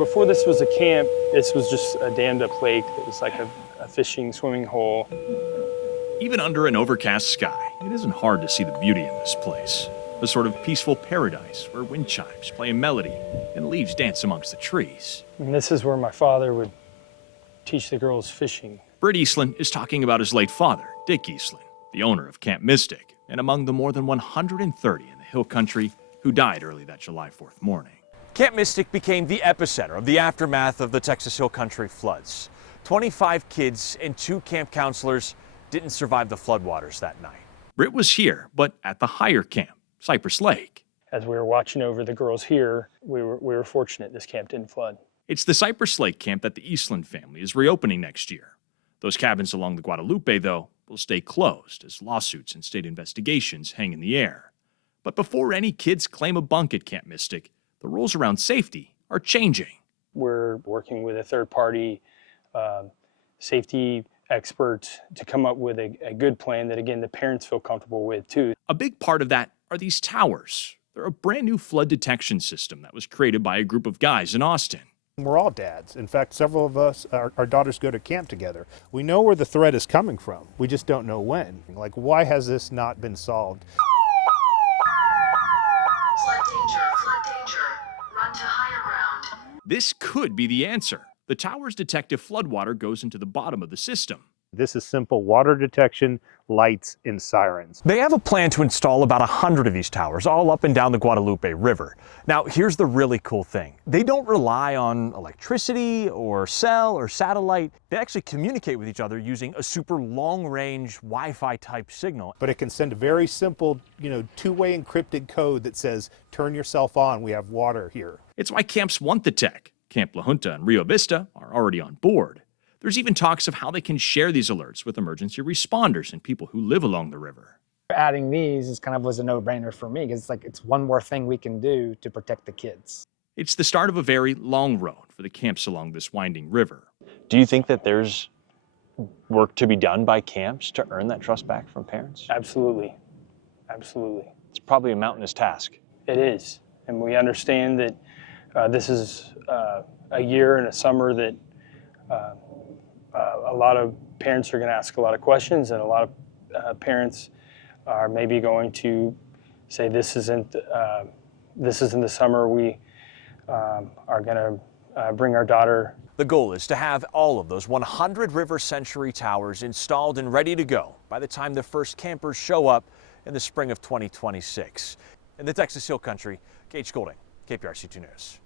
Before this was a camp, this was just a dammed up lake. It was like a fishing, swimming hole. Even under an overcast sky, it isn't hard to see the beauty in this place. A sort of peaceful paradise where wind chimes play a melody and leaves dance amongst the trees. And this is where my father would teach the girls fishing. Britt Eastland is talking about his late father, Dick Eastland, the owner of Camp Mystic, and among the more than 130 in the hill country who died early that July 4th morning. Camp Mystic became the epicenter of the aftermath of the Texas Hill Country floods. 25 kids and 2 camp counselors didn't survive the floodwaters that night. Britt was here, but at the higher camp, Cypress Lake. As we were watching over the girls here, we were fortunate this camp didn't flood. It's the Cypress Lake camp that the Eastland family is reopening next year. Those cabins along the Guadalupe, though, will stay closed as lawsuits and state investigations hang in the air. But before any kids claim a bunk at Camp Mystic, the rules around safety are changing. We're working with a third-party safety expert to come up with a good plan that, again, the parents feel comfortable with, too. A big part of that are these towers. They're a brand new flood detection system that was created by a group of guys in Austin. We're all dads. In fact, several of us, our daughters go to camp together. We know where the threat is coming from. We just don't know when. Like, why has this not been solved? Flood danger, run to higher ground. This could be the answer. The towers detect if floodwater goes into the bottom of the system. This is simple water detection, lights, and sirens. They have a plan to install about 100 of these towers all up and down the Guadalupe River. Now, here's the really cool thing. They don't rely on electricity or cell or satellite. They actually communicate with each other using a super long-range Wi-Fi type signal. But it can send a very simple, two-way encrypted code that says, turn yourself on, we have water here. It's why camps want the tech. Camp La Junta and Rio Vista are already on board. There's even talks of how they can share these alerts with emergency responders and people who live along the river. Adding these was a no-brainer for me because it's one more thing we can do to protect the kids. It's the start of a very long road for the camps along this winding river. Do you think that there's work to be done by camps to earn that trust back from parents? Absolutely. Absolutely. It's probably a mountainous task. It is. And we understand that this is a year and a summer that a lot of parents are going to ask a lot of questions, and a lot of parents are maybe going to say, this isn't the summer we are going to bring our daughter. The goal is to have all of those 100 River Century towers installed and ready to go by the time the first campers show up in the spring of 2026. In the Texas Hill Country, Gage, Goulding, KPRC-2 News.